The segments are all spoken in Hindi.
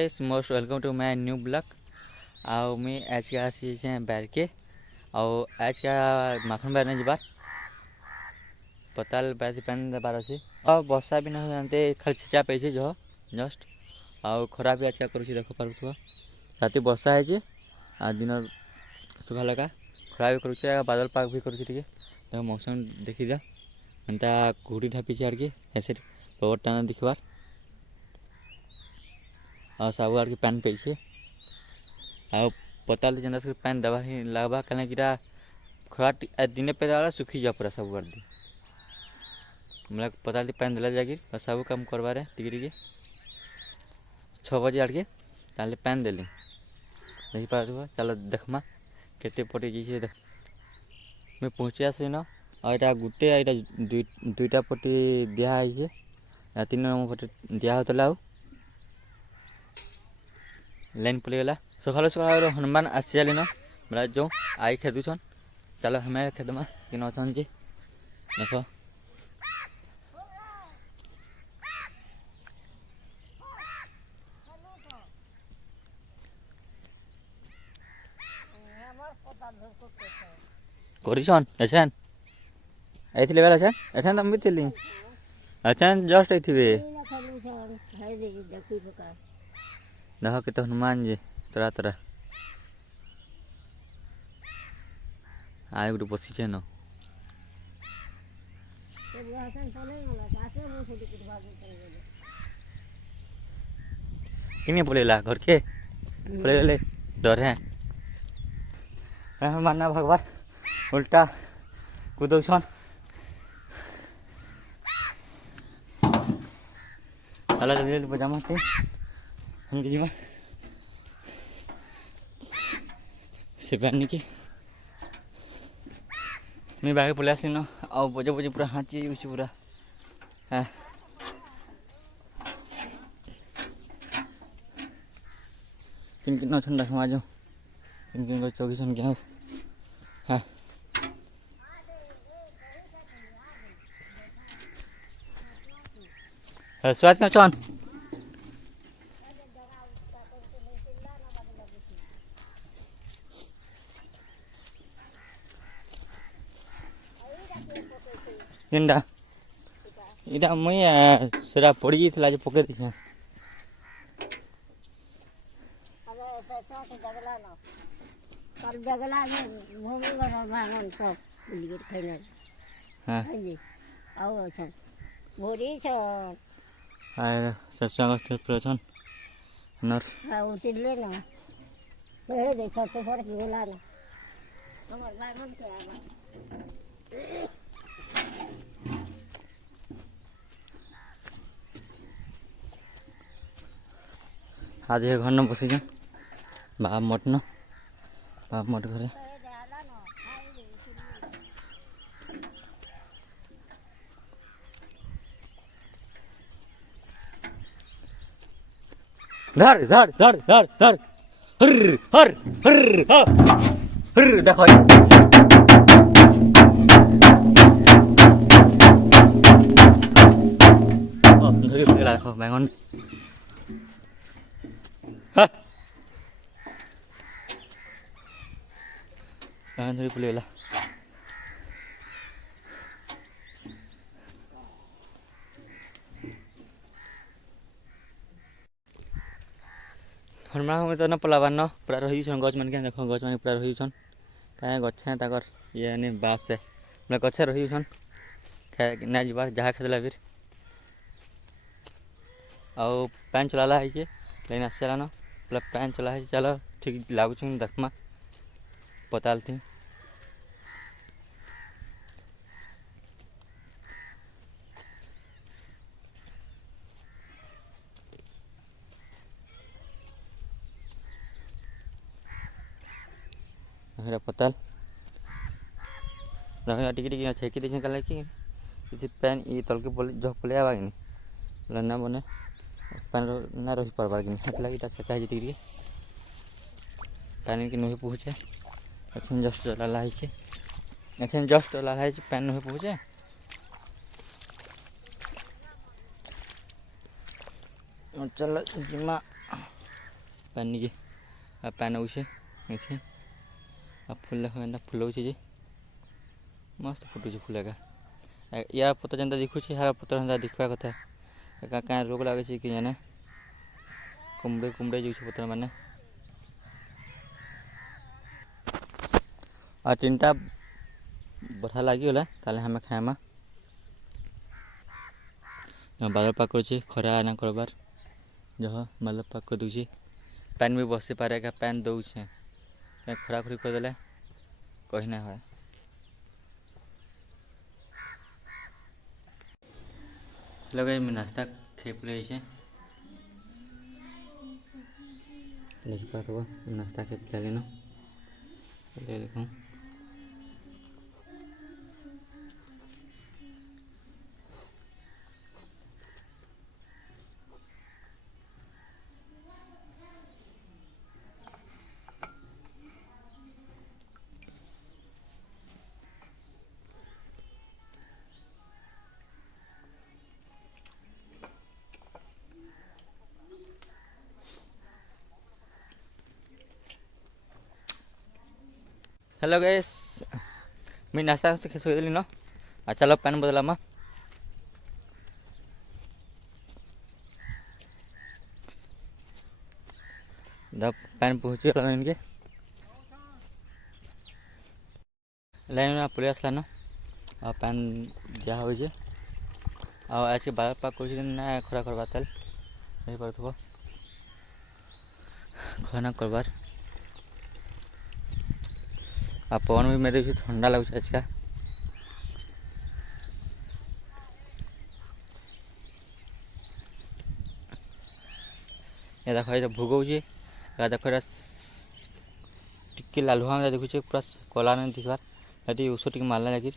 इस most welcome to my new blog. आउ मैं आज के आसी बैर के आउ आज का माखन बैर नहीं जबार पताल बैर पेन देबार अच्छे और वर्षा भी नहीं जानते खाली छेचा पे जो जस्ट आउ खरा भी अच्छा करुँच देख पार राति वर्षा है आ दिन सुखा लगा खरा भी करुँचे बादल पाग भी करुँचे देख मौसम देखी दिया एंता कुहुड़ी ढापी आड़ के ऐसे पवर टाना दिखबार और सब आड़ के पैन पे आ पताल जेना से पैन दबा ही लगवा कहीं कि खरा दिन पे दबा सुखी जा पूरा सब कर दी मतलब पताल पैन दिला जाकि सब काम करवारे टिके 6 बजे आड़ के ताले पैन देली देखी पार चलो देखमा केते पटे जी देख मैं पहुँचे आस न और यहाँ गोटे यहाँ दुईटा पटी दिखाई 3 नंबर पटे दिया होता लाइन पलैगला सकाल सकाल हनुमान आसी जाली न बोला जो आई खेदुछन चलो हमें खेदमा कि नचन जी देख करिछन एछन आइथिले बेला एछन एछन तुम भी थिली एछन जस्ट आइथिबे देख के तो हनुमान जी तोरा तोरा आय गुटे बसी न कि पलैला घर के पलैगले डर है मानना भगवान उल्टा कूदौछन चला जल्दी जल्दी पजामा जीवा से पहनने की मैं बागे पलि आसली न आ बजे बजे पूरा हाँची पूरा हाँ किन किन अच्छा देखा जो किन किन चौकी सन क्या हाँ स्वाद क्या चौन इनटा इटा मुई सेरा पड़ी जाइए आज पकई दी सत्संग नर्स आज घर न बसी बाप मठ न बाप मठ घरे धर धर धर धर धर हर हर हर हर देखो देखो बैंगन धरी पलैगला हनुमान में तो न पलाबार न पूरा रही गच मान के देख गच मान पूरा रही कहीं गछे तक ये नहीं बाँस से मतलब गछे रही ना जीवार जहाँ खेदला फिर आउ पैन चलाला है लेकिन आसला न मतलब पैन चला है चलो ठीक लगुच देखमा पताल थी पताल टिके टिके छेकी दी कल कि पैन ये तल के जो पलि आवा कि ना बने पैन ना रही पार्बार कि लगी छेका टिके पैन कि नुहे पहुँचे एक्शन जस्ट लाला एक्शन जस्ट लाला पैन नुहे पहुँचे चल जिमा पैन निजे पैन उसे अच्छे फुल फुल जे मस्त फुटुचे फुल एका या पत्र जेनता दिखुचे यार पत्र हेन्ता दिखवा कथा क्या रोग लगे कि जाने कुमड़े कुमड़े जो पत्र मैंने और 3टा बढ़ा लगिगला ताले हमें खाएमा बादल पाक कर खरा ना करबार जह बादल पाक कर दूसरी पैन भी बसी पारे क्या पैन दौचे खरा खरी करदे कही ना है लगे नाश्ता खे पे देखी पात नाश्ता खे पे लेना देखूँ हेलो गाइस मैं नाश्ता सोई न चलो पैन बदलामा पैन पहुँची गला इनके लाइन पलि आसलान पैन जहाँ हो आज बार पाक कर खरा करवा तेल यही पार खरा करवार पवन भी मेरे ठंडा लगे आज का ये देख ये भोगौचे देख टिके लालुआ में देखुचे पूरा कला नहीं दिखबार यदि उस टिके मारना लगे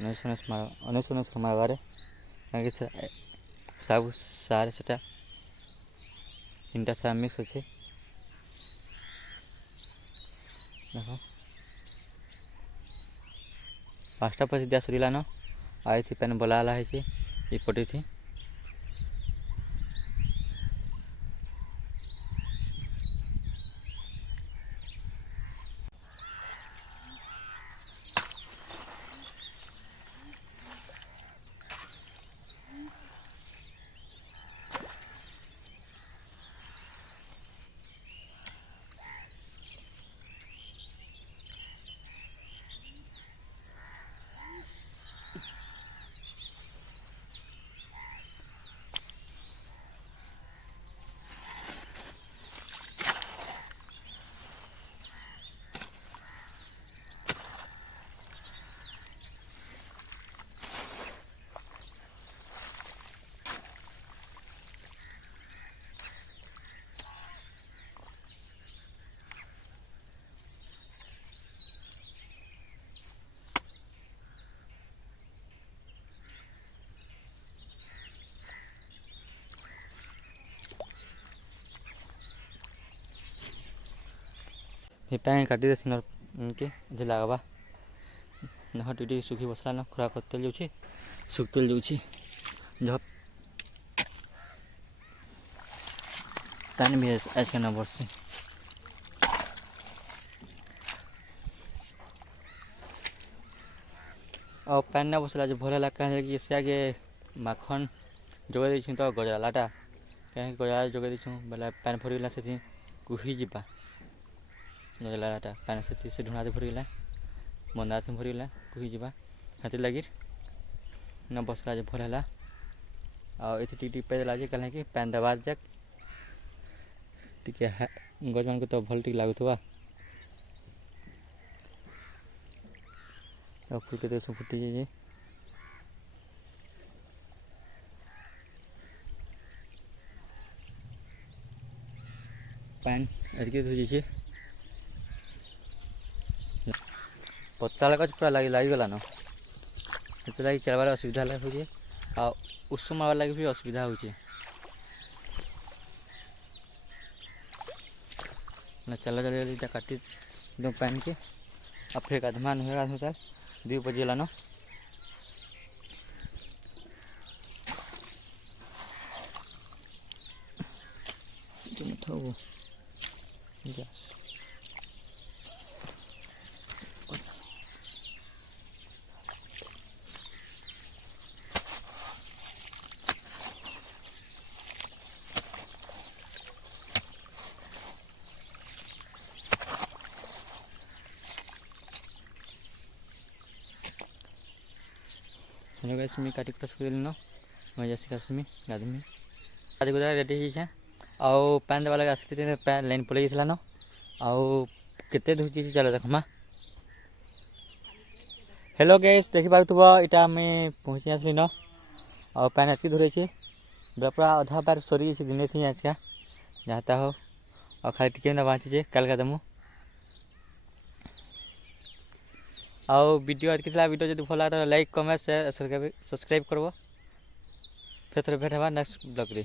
19 मारबार सब सारे से 3टा सार मिक्स अच्छे देख 5टा पैसे दिया सरीलान आई थी पैन बोला है ये पटी थी पैन काटी दे सिनर इनके जे लगवा न टी सुखी बसला न खरा करते जाऊँ सुखते जाऊँ जब पैन भी आज के न बरसी और पैन न बसला जो भर कहीं कि से आगे माखन जोगे दी तो गजरालाटा कहीं गजरा जोगे दी बोले पैन भरगला से कुही जा गजरालाटा पैन से ढूंढा भरगला मंदा से भरगला कुही जा हाथी लगी न बसला जो भर है और ये टी पे देला कल कि पैन दबा जाक टी गजमान को तो भल टी लगुवा फुल के सब फुटी जाए पैन एडके धुचे पत्ता लगा पूरा लगिगला न से लगे चलबार असुविधा हो उस मारबार लगे भी असुविधा हो चल जल्दी काटी दो पैन के अब फिर आधमा नहीं 2 बजे न Itu tahu. Yes. Hello guys मी काटी क्रॉस कर लेनो मैं जैसे कसमी गादमी आदि गुदा रेडी ही छे आउ पैन वाला का आसी पैन लाइन पले गइसला न आउ केते धुची चलो देखमा। हेलो गाइस देखि पारुथबो इटा मैं पहुंची आसली न आउ पैन एतकी धुरे छे पूरा आधा बार सरी से दिने थी आछा जाता हो और खाली टिके न बांची छे कल का दमु आउ वीडियो आज कितला वीडियो जदि भल लाइक कमेंट शेयर सब्सक्राइब करबो। फिर थोड़ा भेट हवा नेक्स्ट ब्लॉग रे।